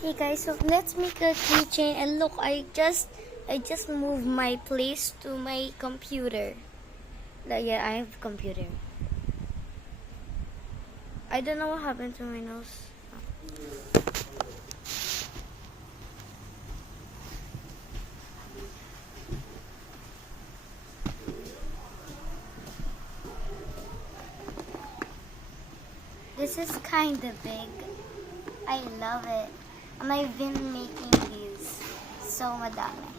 Hey guys, so let's make a keychain, and look, I just moved my place to my computer. Yeah, I have a computer. I don't know what happened to my nose. This is kind of big. I love it. And I've been making these. So madami.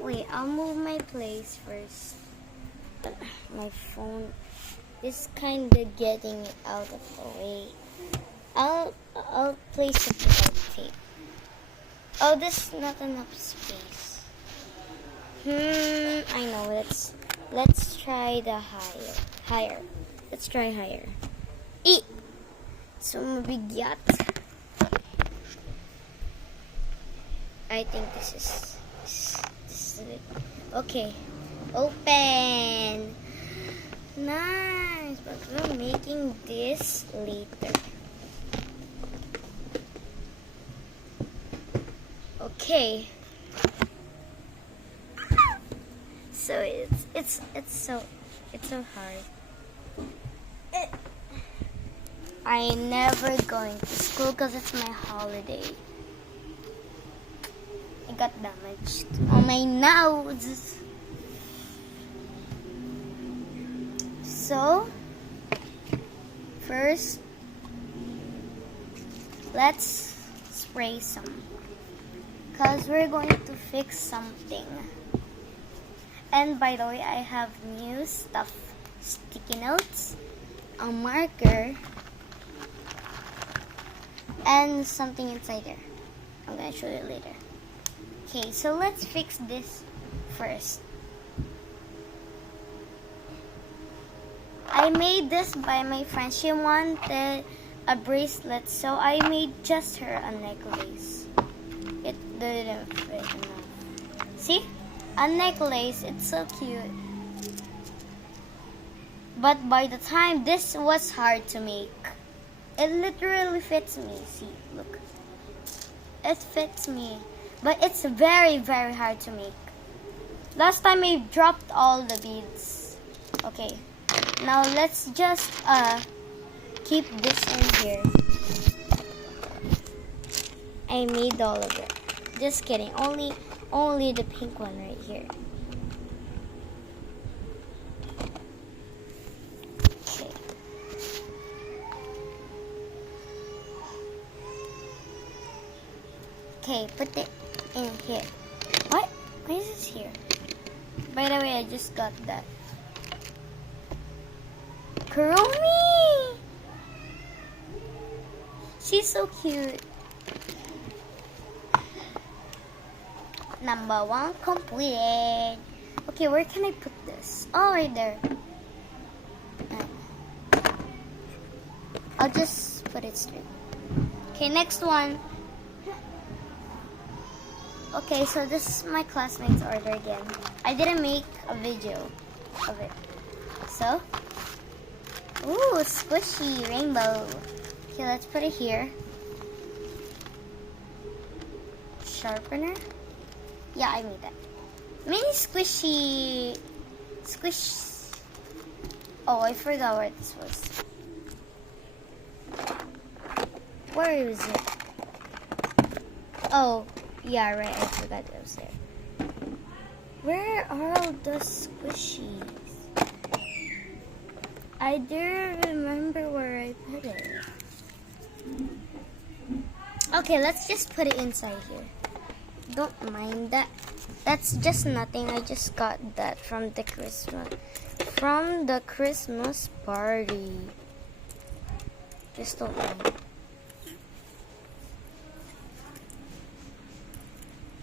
Wait, I'll move my place first. My phone is kind of getting it out of the way. I'll place it without tape. Oh, there's not enough space. I know. Let's try the higher. Let's try higher. So mabigyat. I think this is it. Okay. Open. Nice. But we're making this later. Okay. So it's so hard. I never going to school because it's my holiday. I got damaged on my nose. So, first, let's spray some. Because we're going to fix something. And by the way, I have new stuff. Sticky notes, a marker, and something inside there. I'm going to show you later. Okay, so let's fix this first. I made this by my friend. She wanted a bracelet, so I made just her a necklace. It didn't fit enough. See? A necklace. It's so cute. But by the time this was hard to make. It literally fits me. See, look. It fits me. But it's very, very hard to make. Last time I dropped all the beads. Okay. Now let's just keep this in here. I made all of it. Just kidding. Only the pink one right here. Okay, put it in here. What? Why is this here? By the way, I just got that. Kurumi! She's so cute. Number 1 completed. Okay, where can I put this? Oh, right there. I'll just put it straight. Okay, next one. Okay, so this is my classmate's order again. I didn't make a video of it. So, ooh, squishy rainbow. Okay, let's put it here. Sharpener. Yeah, I made that. Mini squishy. Squish. Oh, I forgot where this was. Where is it? Oh. Yeah, right, I forgot it was there. Where are all the squishies? I do remember where I put it. Okay, let's just put it inside here. Don't mind that. That's just nothing. I just got that from the Christmas party. Just don't mind.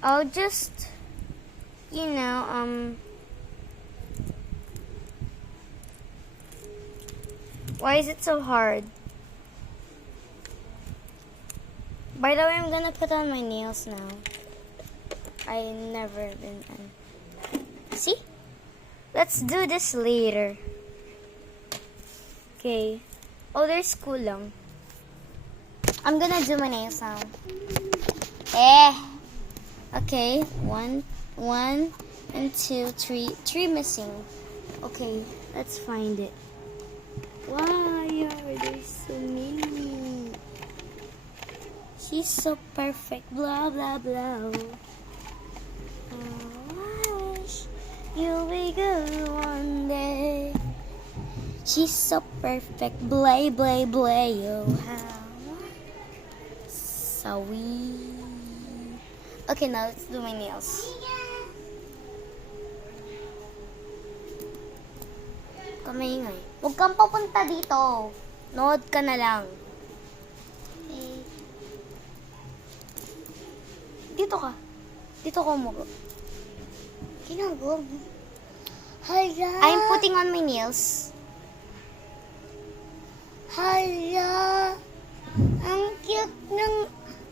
I'll just, why is it so hard? By the way, I'm gonna put on my nails now. I never been, see? Let's do this later. Okay. Oh, there's kulang. I'm gonna do my nails now. Okay, one, and two, three missing. Okay, let's find it. Why are there so many? She's so perfect, blah, blah, blah. I wish you'll be good one day. She's so perfect, blay, blay, blay, oh how sweet. Okay, now let's do my nails. Kamingay. Huwag kang papunta dito. Nood ka na lang. Okay. Dito ka. Dito ka umugo. Ginagawa mo. Hala. I'm putting on my nails. Hala. Ang cute ng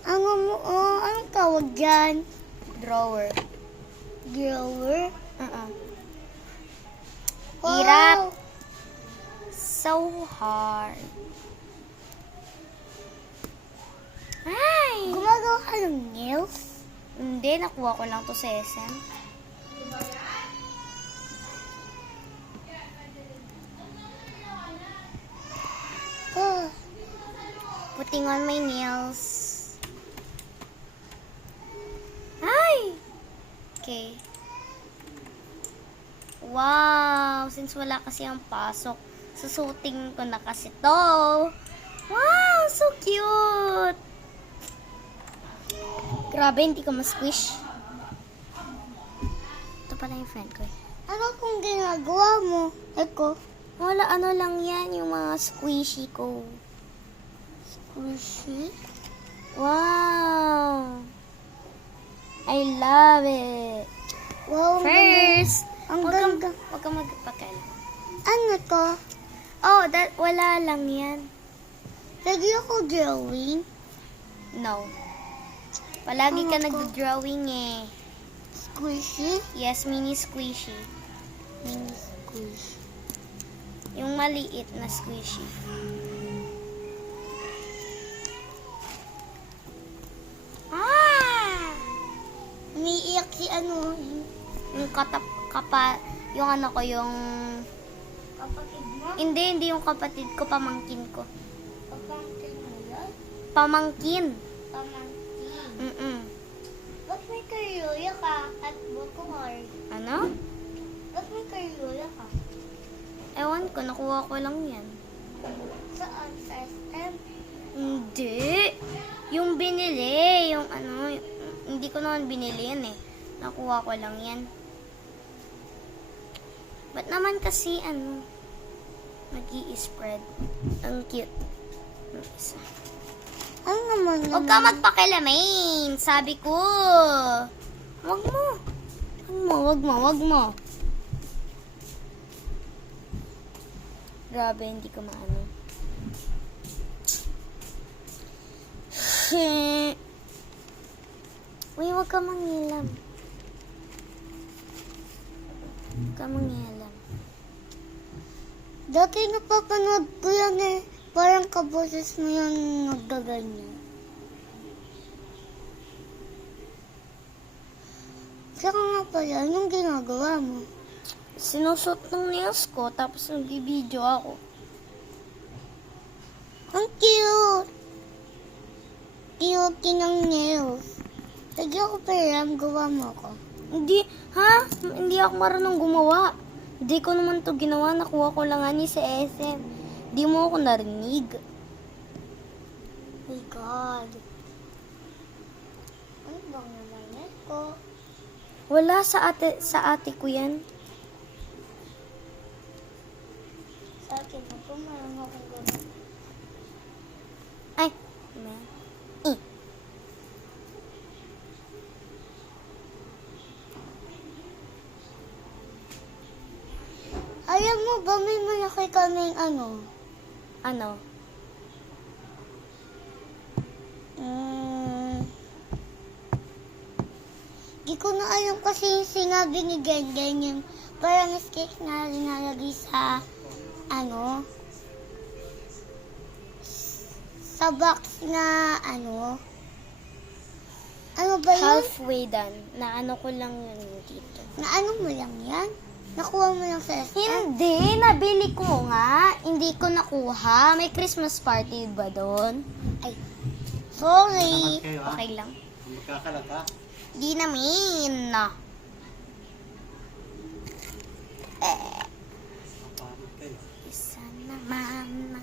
ano mo. Oh, anong tawag dyan? Drawer. Drawer? Hirap. So hard. Ay! Gumagawa ka ng nails? Hindi, nakuha ko lang to sa SM. Oh. Putting on my nails. Ay! Okay. Wow! Since wala kasi ang pasok, susuting ko na kasi to. Wow! So cute! Grabe, hindi ko ma-squish. Ito pala yung friend ko eh. Ano kung ginagawa mo? Eko. Wala, ano lang yan, yung mga squishy ko. Squishy? Wow! I love it! Wow, First, ang huwag ganda. kang magpakailan. Ano to? Oh, wala lang yan. Lagi ako drawing. No. Palagi ka Ano to? nag-drawing eh. Squishy? Yes, mini squishy. Mini squish. Yung maliit na squishy. Ah! Umiiyak si ano. Yung yung ano ko, yung... Kapatid mo? Hindi yung kapatid ko, pamangkin ko. Kapatid mo yan? Pamangkin. Pamangkin. Ba't may karyoya ka at bukuhar? Ano? Ba't may karyoya ka? Ewan ko, nakuha ko lang yan. Saan? Sa SM? Hindi. Yung binili, yung ano, hindi ko naman binili yan eh. Nakuha ko lang yan. Ba't naman kasi, ano, nag-i-spread. Ang cute. Ang isa. Ano naman yan? Huwag ka magpakilamin, sabi ko. Wag mo. Grabe, hindi ko maano. Uy, wag ka mangilam. Huwag ka mangilam. Dati napapanood ko yan eh. Parang kaboses mo yung naggaganyan. Saka nga pala, anong ginagawa mo? Sinusot ng nails ko, tapos nag-video ako. Ang cute! Cute ng nails. Lagi ako param, gawa mo ako. Hindi, ha? Hindi ako marunong gumawa. Hindi ko naman to ginawa, nakuha ko lang ani sa SM. Hindi mo ako narinig. My God. Ano bang naman ko? Wala sa ate ko yan. Sa akin ako, meron akong gano'n. Ay, Alam mo ba, may malaki kaming ano? ano? Di ko na alam kasi yung sinabi ni Gengen yung parang sketch na linalagay sa ano? Sa sa box na ano? Ano ba yun? Halfway done. Na ano ko lang yun dito. Na ano mo lang yan? Nakuha mo lang sa SM? Hindi, nabili ko nga. Hindi ko nakuha. May Christmas party ba doon? Ay, sorry. Kayo ha? Okay lang. Magkakalat ha? Di namin. Kapamit kayo. Isa naman.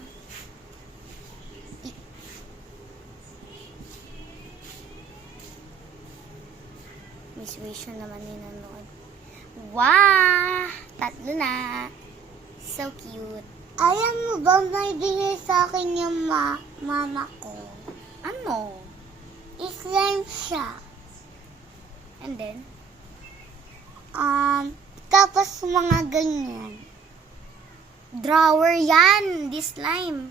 Miss Wisho naman yung nanood. Wow! Tatlo na. So cute. Alam mo ba may binigay sa akin yung mama ko? Ano? Slime siya. And then? Tapos mga ganyan. Drawer yan! This slime.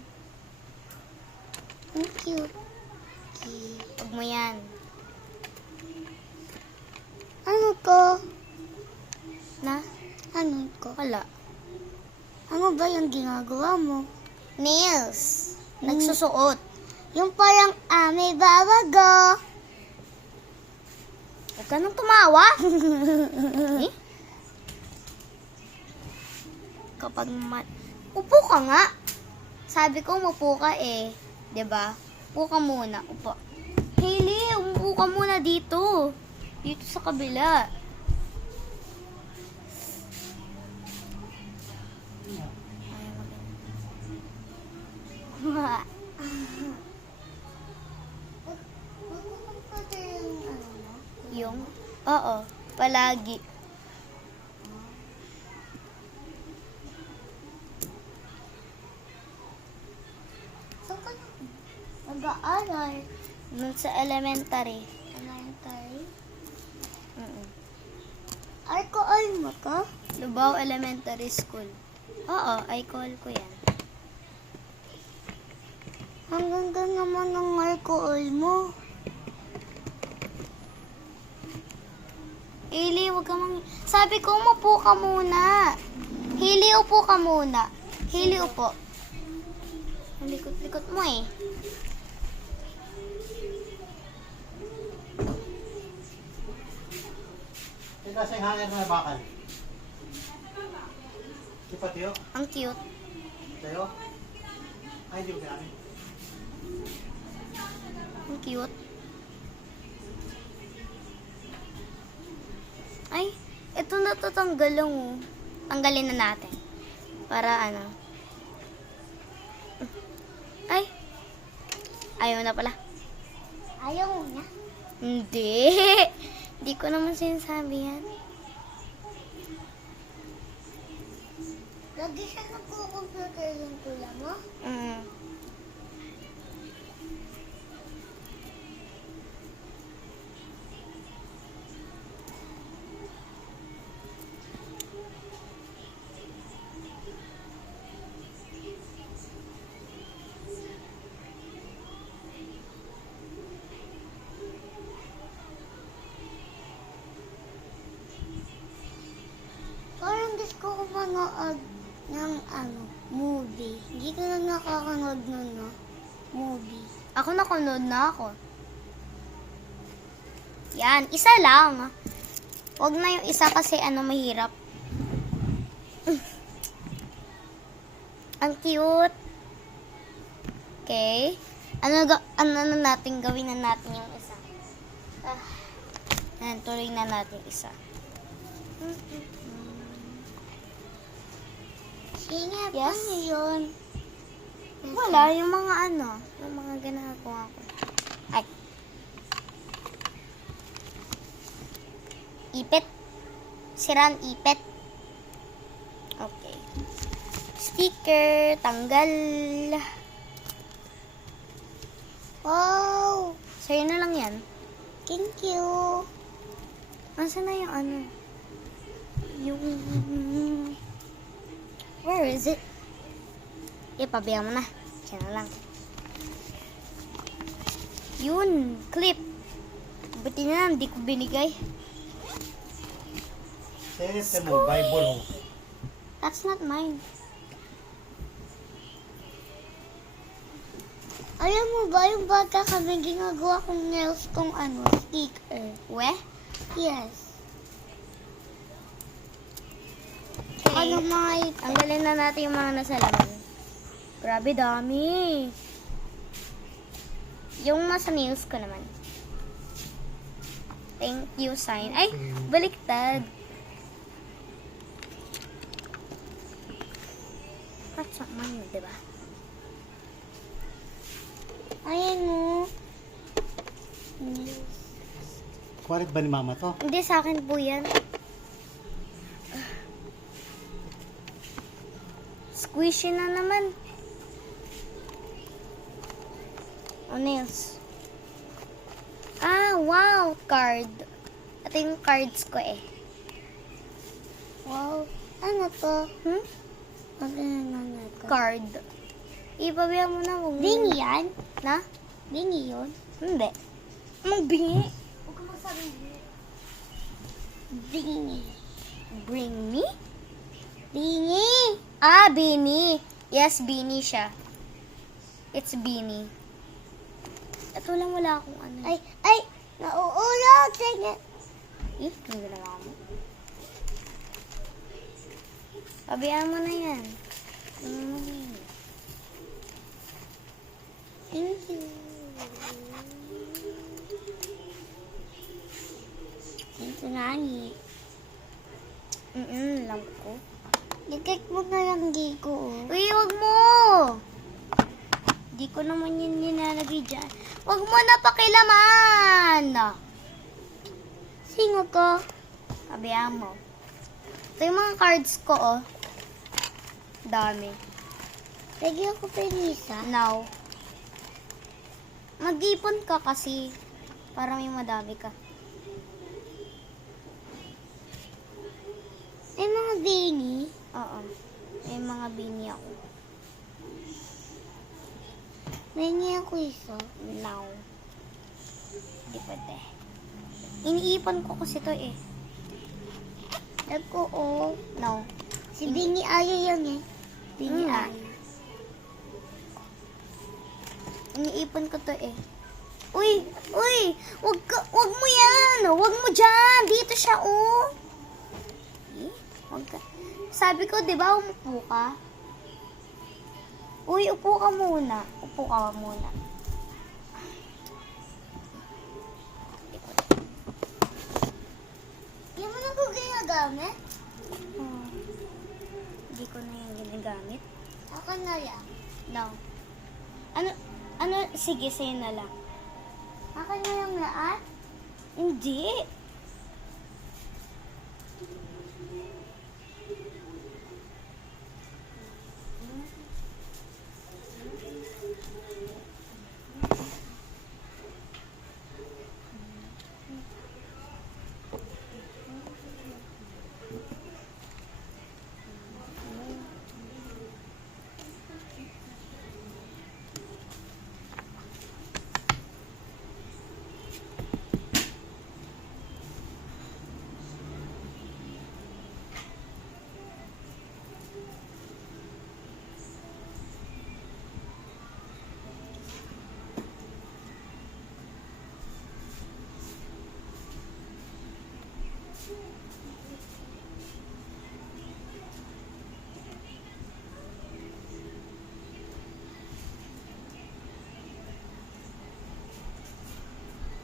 Ang cute. Okay. Huwag mo yan. Ano ko? Na? Ano ko? Wala. Ano ba yung ginagawa mo? Nails. Nagsusuot. Yung parang, may babago. Huwag ka nang tumawa. Eh? Kapag upo ka nga. Sabi ko, umupo ka eh. 'Di ba? Upo ka muna. Upo. Hailey, umupo ka muna dito. Dito sa kabila. Ayaw Yung? Oo. Palagi. Saan ka nag-aaral? Nun sa elementary. Elementary? Mm-mm. Alcohol mo to? Lubao Elementary School. Oo, I call ko yan. Hanggang gan naman ang alcohol mo. Hailey, wag ka Sabi ko, umupo ka muna. Hailey, upo ka muna. Hailey, upo. Ang likot-likot mo eh. Ito kasi yung hanger na bakal. Di pa tiyo? Ang cute. Tayo? Ay, hindi ko gamit. Ang cute. Ay, ito natatanggal lang oh. Tanggalin na natin. Para ano. Ay. Ayaw na pala. Ayaw mo na? Hindi. Hindi ko naman sinasabi yan. Lagi siya nagko-computer yung tula mo? Mm. Parang gusto ko manood ng movie. Hindi ka na nakakanood nun, no? Movie. Ako nakunod na ako. Yan, isa lang. Huwag na yung isa kasi mahirap. Ang cute. Okay. Ano na natin gawin na natin yung isa. Yan, tuloy na natin isa. Sige, Yes? paano yun? Wala, yung mga yung mga ginagawa ko. Ay. Ipit. Siraan ipit. Okay. Sticker, tanggal. Wow! Sa'yo na lang yan. Thank you. Nasaan na yung Yung... Where is it? Pabayaan mo na. Siya na lang. Yun, clip. Buti na, hindi ko binigay. Tennis mo, Bible mo. That's not mine. Alam mo ba, yung bata kami, ginagawa kong nails kong sticker. Weh? Yes. Okay. Ano mga Ang galing na natin yung mga nasa laman. Grabe, dami. Yung nasa nails ko naman. Thank you sign. Ay, baliktad. Katsak man yun, diba? Ayan mo. Kuwalit ba ni mama to? Hindi, sa akin po yan. Squishy na naman. O, nails. Ah, wow! Card. Ito yung cards ko eh. Wow. Ano to? Hmm? Ano to? Card. Ipabihan mo na. Bingi yan? Na? Bingi yun? Hindi. Anong bingi? Huwag ka magsabing bingi. Bring me? Bingi! Ah, Beanie. Yes, Beanie siya. It's Beanie. Ito lang wala akong ano. Ay! Nauulog! Sige. Eh, ang ginawa mo. Pabayaan mo na yan. Ano mo yun? Thank you. Ito nani. Alam ko. Dikit mo na lang Gigo. Uy, wag mo! Di ko naman yun nilalagay dyan. Wag mo na pakilaman! Sino ko? Pabayaan mo. Ito yung mga cards ko, oh. Dami. Lagyan ko penisa. Now, mag-ipon ka kasi para may madami ka. May mga bingi. Oo. May mga bini ako. Bingi ako isa. Now. Hindi pwede. Iniipon ko kasi to eh. Ako, oh. Now. Si Bingi ayaw yan eh. Bingi Mm. ayaw. Iniipon ko to eh. Uy! Uy! Wag mo yan! Wag mo dyan! Dito siya, oh! Eh, wag ka. Sabi ko, di ba, umupo ka? Uy, upo ka muna. Upo ka muna. Hindi mo na ko ginagamit? Oh. Hindi ko na yung ginagamit. Ako na lang. No. Ano, sige, sa'yo na lang. Ako na lang lahat? Hindi.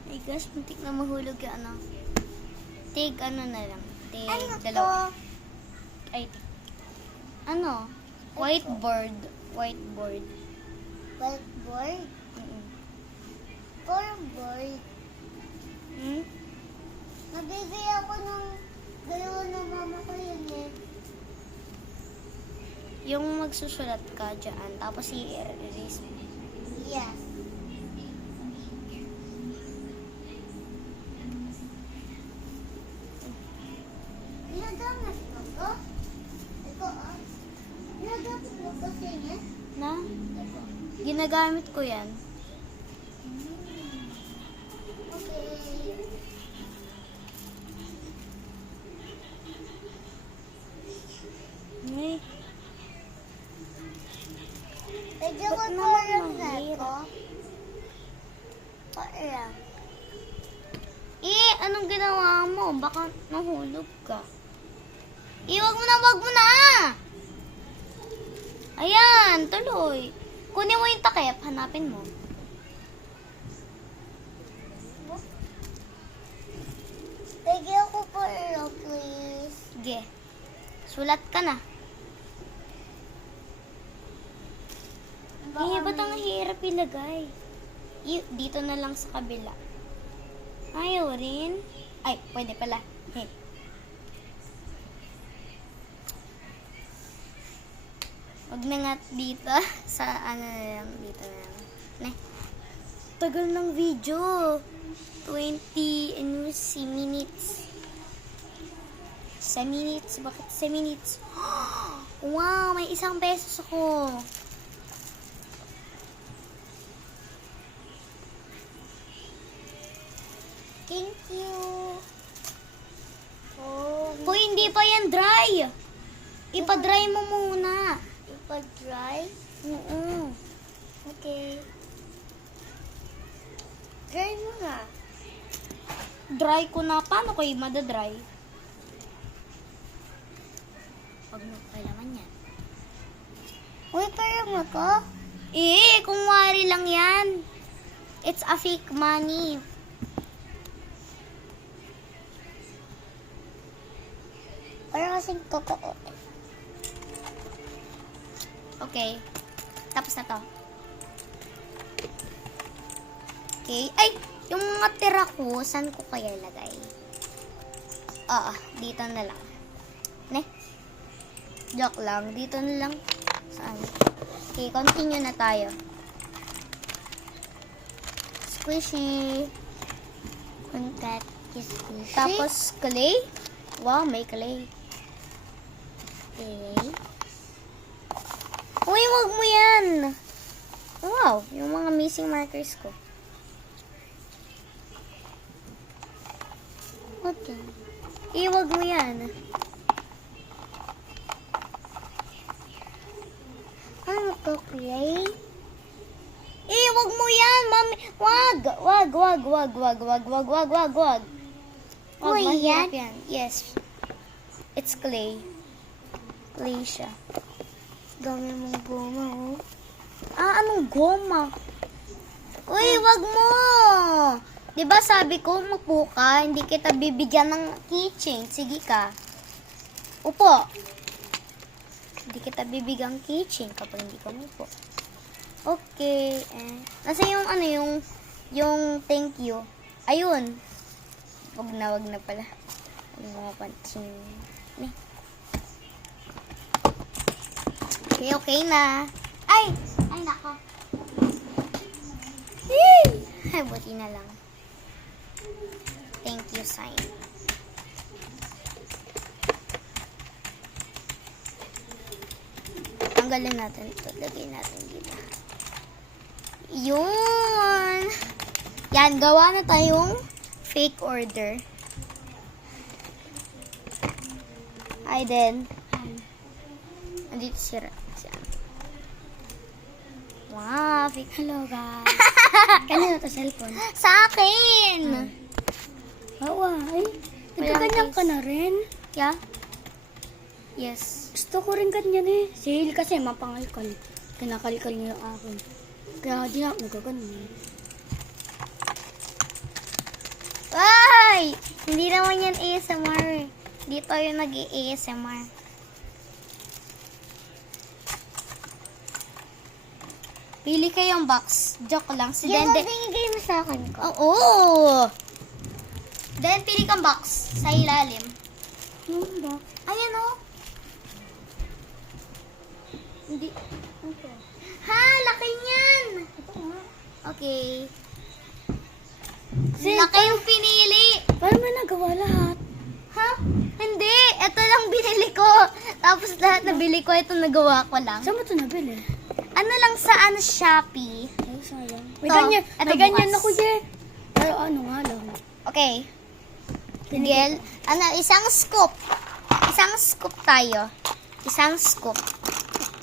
Ay gosh, muntik na mahulog yung ano. Tig ano na lang. Tig Ano dalawa. to? Ay, ano? Whiteboard. Whiteboard. Whiteboard? Mm-mm. Board? Hmm? Nabibili ako ng dalawa ng mama ko yun eh. Yung magsusulat ka dyan, tapos i-erase mo. Yes. Ginagamit mo ko? Ito ah. Ginagamit mo ko siya Na? Ginagamit ko yan. Okay. Ay, Medyo ko Ba't parang naman na mahirap? ko. pa lang. Anong ginawa mo? Baka nahulog ka. Wag mo na! Ayan, tuloy. Kunin mo yung takip, hanapin mo. Bigyan ko pa lang, please. Sige. Sulat ka na. Ba't ang hirap ilagay? Dito na lang sa kabila. Ayaw rin. Ay, pwede pala. Wag na nga dito. Sa ano na lang. Dito na lang. Tagal ng video. 20 minutes. 7 minutes. Bakit 7 minutes? Wow, may 1 pesos ako. Thank you. Hoy, hindi pa yan dry. Ipa-dry mo muna. Ipa-dry? Oo. Okay. Dry mo nga. Dry ko na. Paano ko yung madadry? Huwag mo kailangan yan. Uy, parang ako? Kung wari lang yan. It's a fake money. Parang kasing totoo. Okay. Tapos na to. Okay. Ay! Yung mga tira ko, saan ko kaya ilagay? Dito na lang. Joke lang. Dito na lang. Saan? Okay, continue na tayo. Squishy. Contact is squishy. Tapos, clay. Wow, may clay. Okay. Uy, wag mo yan. Wow, yung mga missing markers ko. Okay. Wag mo yan. Ano to, clay? Wag mo yan, mami. Wag. Wag. Uy, mahirap yan? Yes. It's clay. Clay siya. Dami mong goma, oh. Anong goma? Uy, wag mo. Diba sabi ko, upo ka, hindi kita bibigyan ng keychain. Sige ka. Upo. Hindi kita bibigyan ng keychain kapag hindi ka upo. Okay. Nasa yung thank you. Ayun. Wag na pala. Yung mga pansin. Okay na. Ay, nako. Ay, buti na lang. Thank you sign. Tanggalin natin ito. Lagay natin dito. Yun. Yan, gawa na tayong fake order. Ay, then. Andito si wow, fake. Hello, guys. Kanina to cellphone. Sa akin! Bawa, ay. Walang Nagkaganyan ka case. na rin. Yeah? Yes. Gusto ko rin ganyan eh. Si Hale kasi mapangalkal. Kinakalikal niya yung akin. Kaya di ako nagkaganyan. Ay! Hindi naman yan ASMR. Hindi tayo nag-ASMR. Pili kayong box. Joke lang. Si Yan Dende. ang binigay mo sa akin ko. Oo! Then, pili kang box sa ilalim. Yung ba? Ayan o. Hindi. Okay. Ha! Laki niyan! Ito nga. Okay. Sis, Laki yung pinili. Paano mo nagawa lahat? Ha? Hindi. Ito lang binili ko. Tapos lahat na bili ko, ito nagawa ko lang. Saan mo ito nabili? Ano lang sa Shopee. Ay, sayang. May Ito, ganyan. ito May ganyan bukas. ako, Je. Pero ano nga lang. Okay. Sige. Isang scoop. Isang scoop tayo. Isang scoop.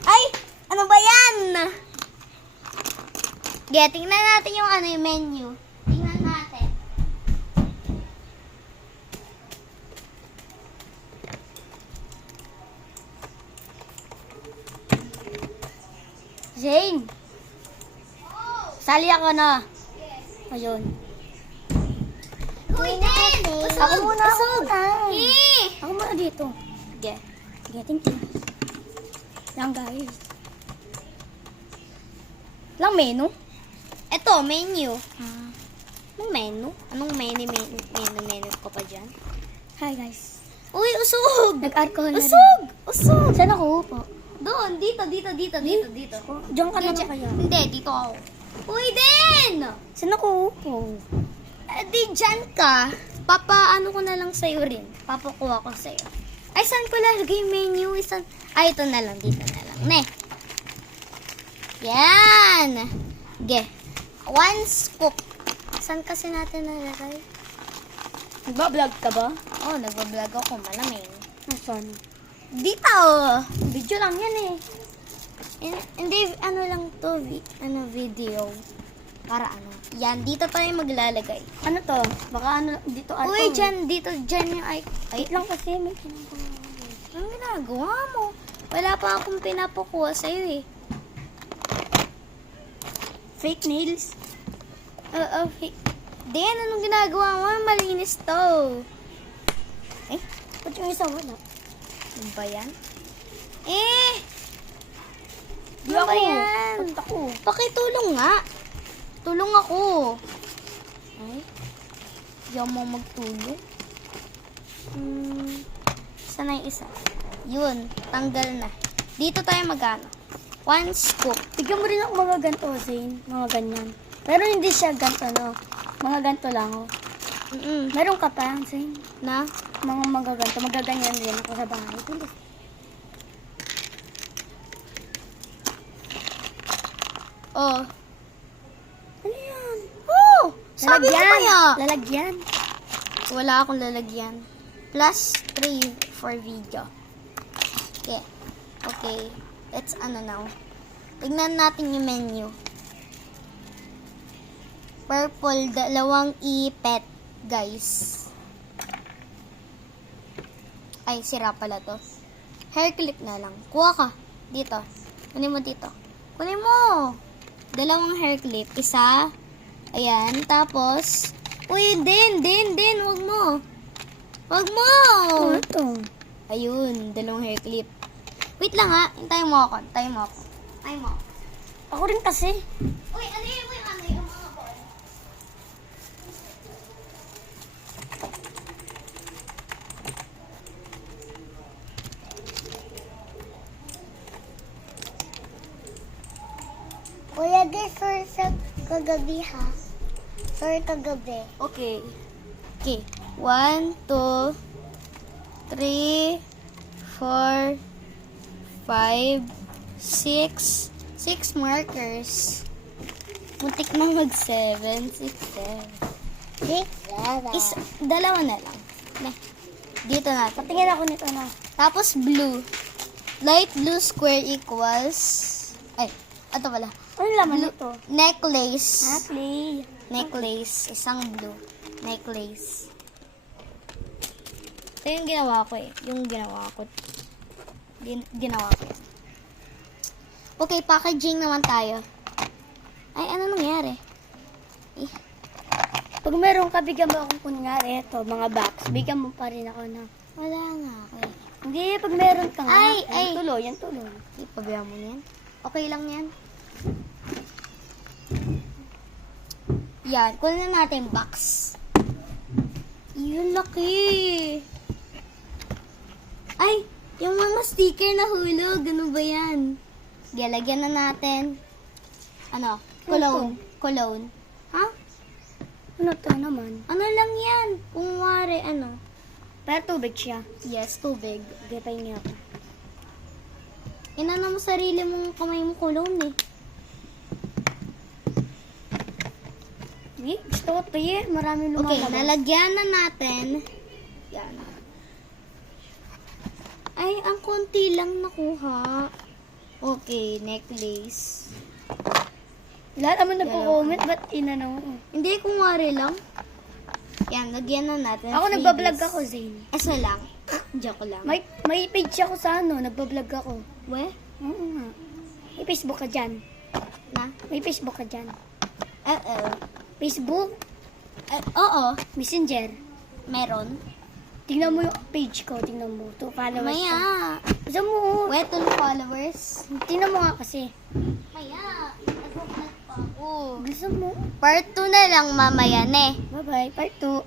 Ay! Ano ba yan? Tingnan natin yung yung menu. Tingnan natin. Zane! Sali ako na. Ayun. Uy, din! Ako muna. Usog! Ako muna dito. Sige. Sige, thank you. Yan, guys. Lang menu? Ito, menu. Anong menu? Anong menu ko pa dyan? Hi, guys. Uy, usog! Nag-alcohol na rin. Usog! Saan ako upo? Doon, dito. Diyan ka Hindi, naman kaya. Hindi, dito ako. Uy, din! Saan ako upo? Di dyan ka. Papaano ko na lang sa'yo rin. Papakuha ko sa'yo. Ay, saan ko lalagay yung menu? Ay, ito na lang. Dito na lang. Ne. Yan. Ge. 1 scoop. Saan kasi natin nalagay? Nagbablog ka ba? Oh, nagbablog ako. Malamig. Nasaan? Dito. Video lang yan eh. Hindi, ano lang to. Video. Para ano. Yan, dito tayo maglalagay. Ano to? Baka ano, dito Uy, dyan yung ay. Wait lang kasi may ginagawa. Anong ginagawa mo? Wala pa akong pinapakuha sa'yo eh. Fake nails. Okay. Then, anong ginagawa mo? Malinis to. Eh, ba't yung isa wala? Ano ba yan? Di Ano ako. ba yan? Ba't ako? Pakitulong nga. Tulong ako. Ay, ayaw mo magtulong. Saan na yung isa? Yun, tanggal na. Dito tayo magano. 1 scoop. Bigyan mo rin ako mga ganito, Zane. Mga ganyan. Pero hindi siya ganito, no? Mga ganito lang, oh. Meron ka pa, Zane? Na? Mga ganito. Magaganyan rin ako sa bahay. Oh. Ano yan? Oh! Sabi mo kaya. Lalagyan. Wala akong lalagyan. Plus 3 for video. Okay. Okay. Let's ano now. Tignan natin yung menu. Purple, 2 ipet, guys. Ay, sira pala to. Hair clip na lang. Kuha ka. Dito. Kunin mo dito. Kunin mo. 2 hair clip. Isa. Ayan. Tapos, uy, din. Wag mo. Wag mo. Ano to? Ayun. 2 hair clip. Wait lang ha. Hintayin mo ako. Ako rin kasi. Uy, ano yung mga ball? Kuya, sir sa kagabi ha. Sir kagabi. Okay. Okay. 1, 2, 3, 4, 5, 6. 6 markers. Muntik na mag-7. 6, 7. Dalawa na lang. Dito na. Patingin ako nito na. Tapos blue. Light blue square equals... Ay, ito pala. Ano laman nito? Necklace. Play. Necklace. Isang blue. Necklace. Ito yung ginawa ko eh. Ginawa ko yun. Okay, packaging naman tayo. Ay, ano nangyari? Pag meron ka, bigyan mo akong kunyari ito, mga box. Bigyan mo pa rin ako na. Wala nga ako eh. Hindi, pag meron ka nga. Ay. Yan tuloy. Ipabihan mo yan. Okay lang yan. Yan, kunin na natin box. Yun, laki. Ay, yung mga sticker na hulog, ano ba yan? Sige, lagyan na natin. Ano? Cologne. Ha? Ano to naman? Ano lang yan? Kung wari, ano? Pero tubig siya. Yes, tubig. Hindi pa niya ako. Inano mo sarili mong kamay mo cologne eh. Gusto ko to eh. Marami Okay, lumalabas. nalagyan na natin. Yan. Ay, ang konti lang nakuha. Okay, necklace. Lahat naman nagko-comment, ba't inano mo? Hindi, kunwari lang. Yan, lagyan na natin. Ako freebies. nagbablog ako, Zane. Eso lang. Joke lang. May page ako sa ano, nagbablog ako. We? Oo nga. May Facebook ka dyan. Na? May Facebook ka dyan. Oo. Facebook, Oo. Messenger. Meron. Tingnan mo yung page ko, tingnan mo. 2 followers. Maya. Gusto mo, We, 2 followers. tingnan mo nga kasi. Maya. Nag-vlog pa ako. Gusto mo. Part 2 na lang mamaya, ne. Bye-bye, part 2.